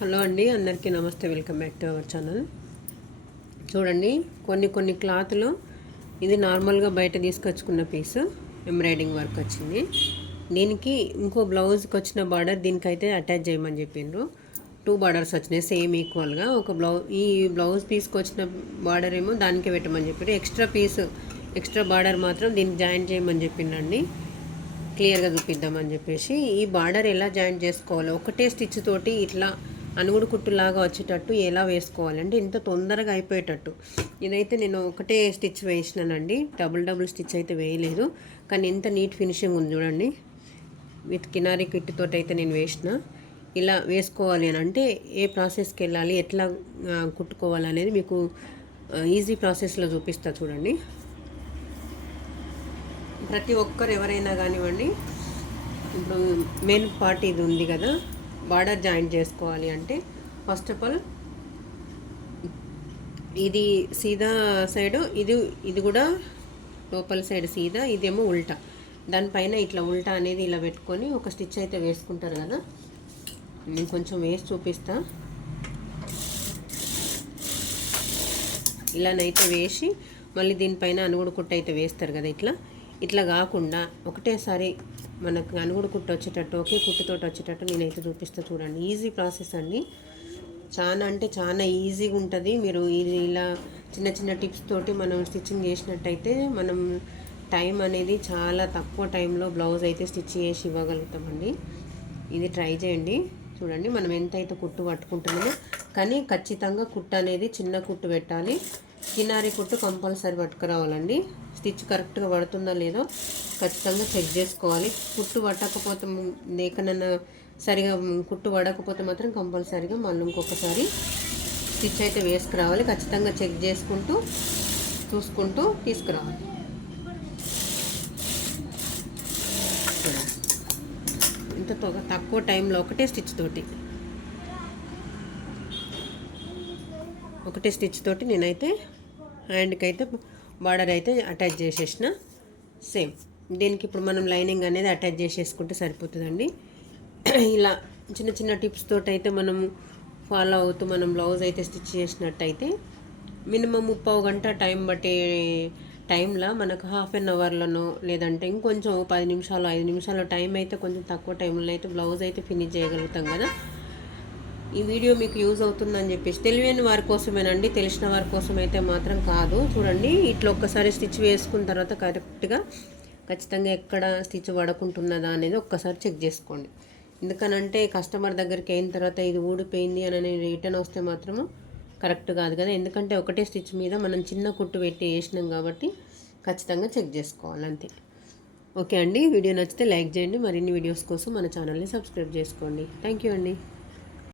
Hello అండి, అందరికీ నమస్తే. Welcome back to our channel. చూడండి, కొన్ని క్లాత్లో ఇది నార్మల్గా బయట తీసుకొచ్చుకున్న పీసు ఎంబ్రాయిడింగ్ వర్క్ వచ్చింది. దీనికి ఇంకో బ్లౌజ్కి వచ్చిన బార్డర్ దీనికైతే అటాచ్ చేయమని చెప్పిండ్రు. 2 బార్డర్స్ వచ్చినాయి సేమ్ ఈక్వల్గా. ఈ బ్లౌజ్ పీస్కి వచ్చిన బార్డర్ ఏమో దానికే పెట్టమని చెప్పారు. ఎక్స్ట్రా బార్డర్ మాత్రం దీనికి జాయిన్ చేయమని చెప్పిండండి. క్లియర్గా చూపిద్దామని చెప్పేసి ఈ బార్డర్ ఎలా జాయిన్ చేసుకోవాలో ఒకటే స్టిచ్ తోటి ఇట్లా అనుగుడు కుట్టులాగా వచ్చేటట్టు ఎలా వేసుకోవాలంటే ఇంత తొందరగా అయిపోయేటట్టు. ఇదైతే నేను ఒకటే స్టిచ్ వేసినానండి, డబుల్ స్టిచ్ అయితే వేయలేదు. కానీ ఎంత నీట్ ఫినిషింగ్ ఉంది చూడండి. విత్ కినారీ కిట్టుతో అయితే నేను వేసిన. ఇలా వేసుకోవాలి అని అంటే ఏ ప్రాసెస్కి వెళ్ళాలి, ఎట్లా కుట్టుకోవాలి అనేది మీకు ఈజీ ప్రాసెస్లో చూపిస్తా చూడండి. ప్రతి ఒక్కరు ఎవరైనా కానివ్వండి, ఇప్పుడు మెయిన్ పార్ట్ ఇది ఉంది కదా, బార్డర్ జాయిన్ చేసుకోవాలి అంటే ఫస్ట్ ఆఫ్ ఆల్ ఇది సీదా సైడు, ఇది కూడా లోపల సైడ్ సీదా, ఇదేమో ఉల్టా. దానిపైన ఇట్లా ఉల్టా అనేది ఇలా పెట్టుకొని ఒక స్టిచ్ అయితే వేసుకుంటారు కదా. నేను కొంచెం వేసి చూపిస్తా. ఇలానైతే వేసి మళ్ళీ దీనిపైన అనుగుడు కుట్టు అయితే వేస్తారు కదా. ఇట్లా కాకుండా ఒకటేసారి మనకు అనుగుడు కుట్టు వచ్చేటట్టు, ఒకే కుట్టుతోటి వచ్చేటట్టు నేనైతే చూపిస్తా చూడండి. ఈజీ ప్రాసెస్ అండి, చాలా అంటే చాలా ఈజీగా ఉంటుంది. మీరు ఇలా చిన్న టిప్స్ తోటి మనం స్టిచ్చింగ్ చేసినట్టయితే మనం టైం అనేది చాలా తక్కువ టైంలో బ్లౌజ్ అయితే స్టిచ్ చేసి ఇవ్వగలుగుతామండి. ఇది ట్రై చేయండి. చూడండి, మనం ఎంతైతే కుట్టు పట్టుకుంటున్నామో కానీ ఖచ్చితంగా కుట్టు అనేది చిన్న కుట్టు పెట్టాలి. కినారీ కుట్టు కంపల్సరీ పట్టుకురావాలండి. స్టిచ్ కరెక్ట్గా పడుతుందో లేదో ఖచ్చితంగా చెక్ చేసుకోవాలి. కుట్టు పట్టకపోతే లేకనన్నా సరిగా కుట్టు పడకపోతే మాత్రం కంపల్సరీగా మళ్ళీ ఇంకొకసారి స్టిచ్ అయితే వేసుకురావాలి. ఖచ్చితంగా చెక్ చేసుకుంటూ చూసుకుంటూ తీసుకురావాలి. ఇంత తక్కువ టైంలో ఒకటే స్టిచ్ తోటి నేనైతే హ్యాండ్కి అయితే బార్డర్ అయితే అటాచ్ చేసేసిన. సేమ్ దీనికి ఇప్పుడు మనం లైనింగ్ అనేది అటాచ్ చేసేసుకుంటే సరిపోతుందండి. ఇలా చిన్న టిప్స్ తోటి అయితే మనం ఫాలో అవుతూ మనం బ్లౌజ్ అయితే స్టిచ్ చేసినట్టయితే మినిమం 30 గంట టైం బట్టి టైంలో మనకు హాఫ్ అన్ అవర్లోనో లేదంటే ఇంకొంచెం 10 నిమిషాలు 5 నిమిషాల టైం అయితే కొంచెం తక్కువ టైంలో అయితే బ్లౌజ్ అయితే ఫినిష్ చేయగలుగుతాం కదా. ఈ వీడియో మీకు యూజ్ అవుతుందని చెప్పేసి తెలియని వారి కోసమేనండి, తెలిసిన వారి కోసం అయితే మాత్రం కాదు. చూడండి, ఇట్లా ఒక్కసారి స్టిచ్ వేసుకున్న తర్వాత కరెక్ట్గా ఖచ్చితంగా ఎక్కడ స్టిచ్ పడకుంటున్నదా అనేది ఒక్కసారి చెక్ చేసుకోండి. ఎందుకనంటే కస్టమర్ దగ్గరికి అయిన తర్వాత ఇది ఊడిపోయింది అని రిటర్న్ వస్తే మాత్రము కరెక్ట్ కాదు కదా. ఎందుకంటే ఒకటే స్టిచ్ మీద మనం చిన్న కుట్టు పెట్టి వేసినాం కాబట్టి ఖచ్చితంగా చెక్ చేసుకోవాలి అంతే. ఓకే అండి, వీడియో నచ్చితే లైక్ చేయండి. మరిన్ని వీడియోస్ కోసం మన ఛానల్ని సబ్స్క్రైబ్ చేసుకోండి. థ్యాంక్ యూ అండి.